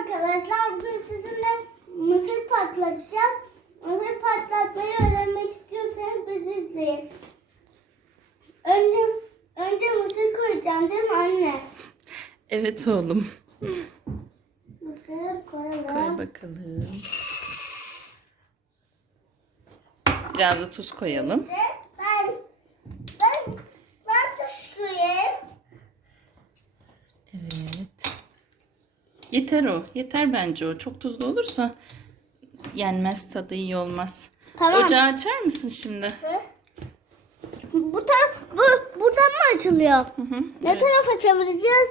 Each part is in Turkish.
arkadaşlar. Bugün sizinle mısır patlatacağız. Mısır patlatmayı öğrenmek istiyorsanız bizi izleyin. Önce, önce mısır koyacağım değil mi anne? Evet oğlum. Mısır koyalım. Koy bakalım. Biraz da tuz koyalım. Ben, ben, ben tuz koyayım. Evet. Yeter o. Yeter bence o. Çok tuzlu olursa yenmez tadı iyi olmaz. Tamam. Ocağı açar mısın şimdi? Bu taraf, bu, buradan mı açılıyor? Hı hı. Ne Evet. tarafa çevireceğiz?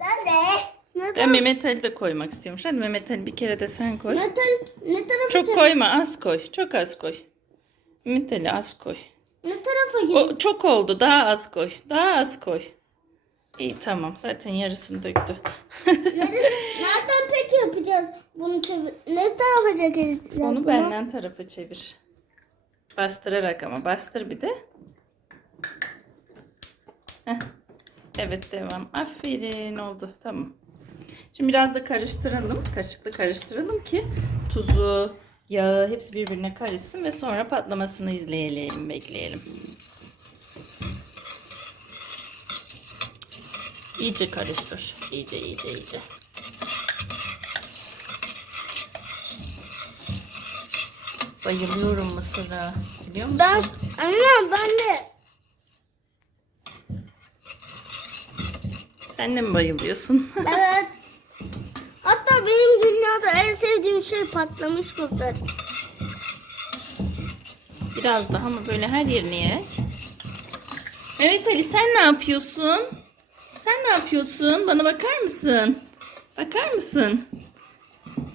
Nerede? Ne Ben? Mehmet Ali de koymak istiyormuş. Hadi Mehmet Ali bir kere de sen koy. Ne, tar- ne tarafa Çok koyma az koy. Çok az koy. Mehmet Ali az koy. Ne tarafa gidiyor? Çok oldu. Daha az koy. Daha az koy. İyi tamam. Zaten yarısını döktü. Nereden peki yapacağız bunu çevir? Ne tarafa çekeceğiz? Onu benden tarafa çevir. Bastırarak ama bastır bir de. Heh. Evet devam. Aferin oldu. Tamam. Şimdi biraz da karıştıralım. Kaşıkla karıştıralım ki tuzu, yağı hepsi birbirine karışsın ve sonra patlamasını izleyelim, bekleyelim. İyice karıştır. İyice iyice iyice. Bayılıyorum mısıra. Biliyor musun? Ben, anne ben de. Sen de mi bayılıyorsun? Evet. Hatta benim dünyada en sevdiğim şey patlamış mısır. Biraz daha ama böyle her yerini ye. Evet Ali sen ne yapıyorsun? Sen ne yapıyorsun? Bana bakar mısın? Bakar mısın?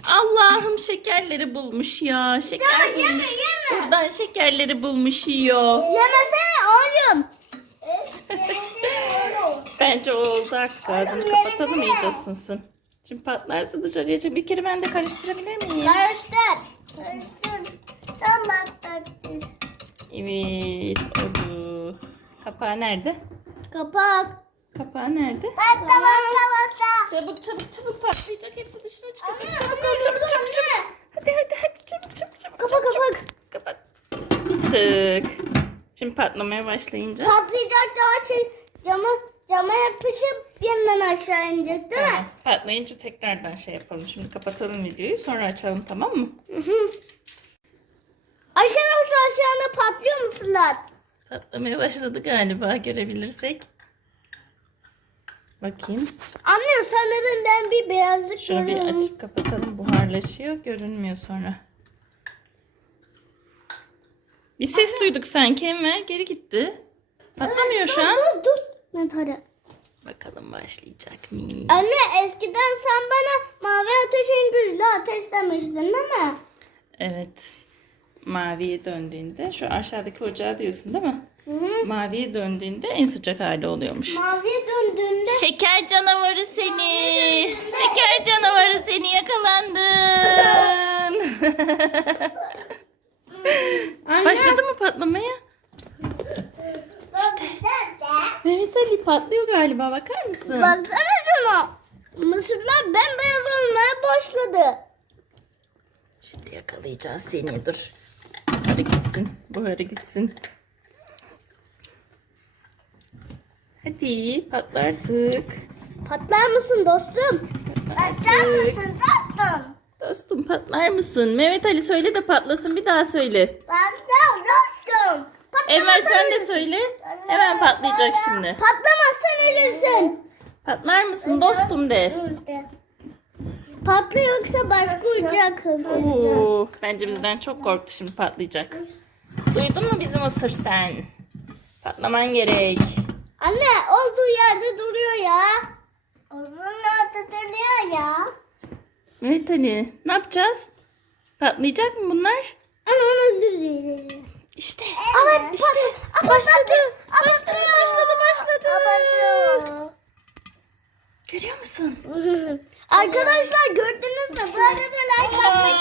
Allah'ım şekerleri bulmuş ya. Şeker Ya, bulmuş. yeme, yeme. Buradan şekerleri bulmuş yiyor. Yemesene oğlum. Bence o oldu artık ağzını Oğlum, kapatalım iyice ısınsın. Şimdi patlarsa dışarıya çık. Bir kere ben de karıştırabilir miyim? Karıştır. Karıştır. Tamam. Evet oldu. Kapağı nerede? Kapak. Kapağı nerede? Tamam tamam. Çabuk çabuk çabuk patlayacak. Hepsi dışına çıkacak. Çabuk ol çabuk çabuk çabuk. Hadi hadi hadi çabuk çabuk çabuk. Kapak çabuk, kapak. Kapat. Tık. Şimdi patlamaya başlayınca. Patlayacak cama, çek- cama, cama yapışıp yeniden aşağı inecek değil mi? Tamam. Patlayınca tekrardan şey yapalım. Şimdi kapatalım videoyu sonra açalım tamam mı? Arkadaşlar şu anda patlıyor mısırlar? Patlamaya başladı galiba görebilirsek. Bakayım. Anne sanırım ben bir beyazlık bir görüyorum. açıp kapatalım. Buharlaşıyor. Görünmüyor sonra. Bir ses duyduk sanki. Enver geri gitti. Patlamıyor şu an. Dur dur. Tara? Bakalım başlayacak mı? Anne eskiden sen bana mavi ateşin güçlü ateş demiştin değil mi? Evet. Maviye döndüğünde şu aşağıdaki ocağı diyorsun değil mi? Hı hı. Maviye döndüğünde en sıcak hali oluyormuş. Maviye döndüğünde Şeker canavarı seni. Şeker canavarı seni yakalandın. Başladı mı patlamaya? İşte. Mehmet Ali patlıyor galiba bakar mısın? Baksana şuna. Mısırlar bembeyaz olmaya başladı. Şimdi yakalayacağız seni dur. Buharı gitsin. Buharı gitsin. Hadi patla artık. Patlar mısın dostum? Patlar mısın dostum? Dostum patlar mısın? Mehmet Ali söyle de patlasın bir daha söyle. Patlar dostum. Enver sen de söyle. Hemen patlayacak şimdi. Patlamazsan ölürsün. Patlar mısın dostum de. Patla yoksa başka uçak Oo, bence bizden çok korktu şimdi patlayacak. Duydun mu bizim ısır sen? Patlaman gerek. Anne olduğu yerde duruyor ya. Onun yerde duruyor ya. Mehmet Ali ne yapacağız? Patlayacak mı bunlar? Ama onu öldürüyor. İşte. Evet, işte. Başladı. Başladı, başladı, başladı. Görüyor musun? Arkadaşlar gördünüz mü? Bu arada like atmayı,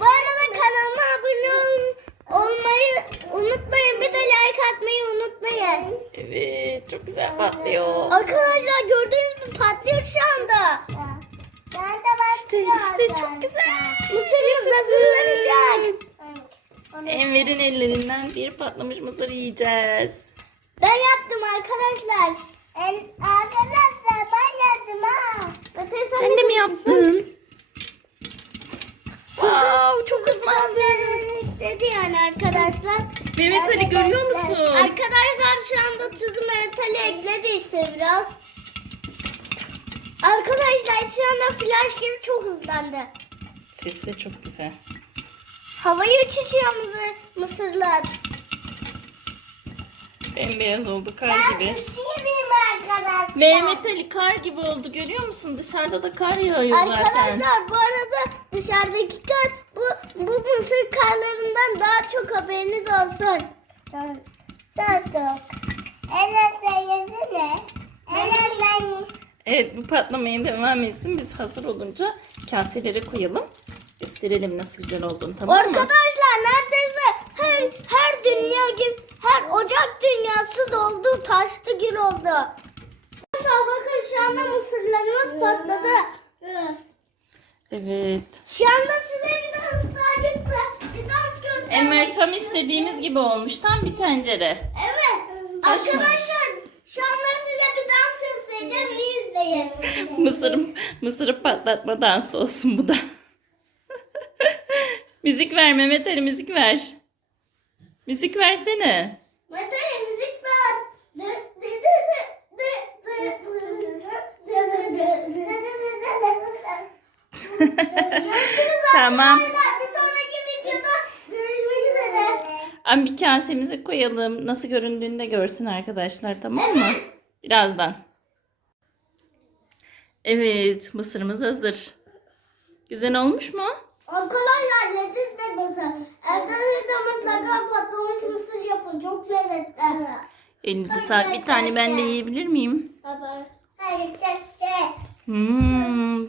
bu arada kanalıma abone ol- olmayı unutmayın. Bir de like atmayı unutmayın. Evet, çok güzel patlıyor. Arkadaşlar gördünüz mü? Patlıyor şu anda. Ben de işte çok güzel. Mısırımız hazırlanacak. Enver'in ellerinden bir patlamış mısır yiyeceğiz. Ben yaptım arkadaşlar. En, arkadaşlar ben yaptım ha. Sen de mi yaptın? Wow, çok hızlandı. Dedi yani arkadaşlar. Mehmet Ali görüyor musun? Arkadaşlar şu anda tuzu Mehmet Ali ekledi işte biraz. Arkadaşlar şu anda flash gibi çok hızlandı. Sesi de çok güzel. Havayı uçuşuyor mısır, mısırlar. Bembeyaz oldu kar gibi. gibiyim arkadaşlar. Mehmet Ali kar gibi oldu görüyor musun? Dışarıda da kar yağıyor zaten. Arkadaşlar bu arada dışarıdaki kar bu, bu mısır karlarından daha çok haberiniz olsun. Daha çok. Evet sayesinde. Evet sayesinde. Evet bu patlamaya devam etsin. Biz hazır olunca kaselere koyalım. Gösterelim nasıl güzel olduğunu tamam mı? Arkadaşlar neredeyse her her dünya gibi her ocak dünyası doldu taştı gül oldu. Arkadaşlar bakın şu anda mısırlarımız patladı. Evet. Şu anda size bir dans daha gitti. Bir dans göstermek Enver tam istediğimiz gibi olmuş. Tam bir tencere. Evet. Taş mı? Arkadaşlar şu anda size bir dans patlayacağım mısırı patlatma dansı olsun bu da. müzik ver Mehmet Ali müzik ver. Müzik versene. Mehmet Ali müzik ver. tamam. Bir sonraki videoda görüşmek üzere. Ama bir kasemizi koyalım. Nasıl göründüğünü de görsün arkadaşlar tamam mı? Birazdan. Evet mısırımız hazır. Güzel olmuş mu? Arkadaşlar leziz bir mısır. Evde de mutlaka patlamış mısır yapın. Çok lezzetli. Elinize sağlık. Bir tane ben de yiyebilir miyim? Baba. Hadi çekte. Hmm,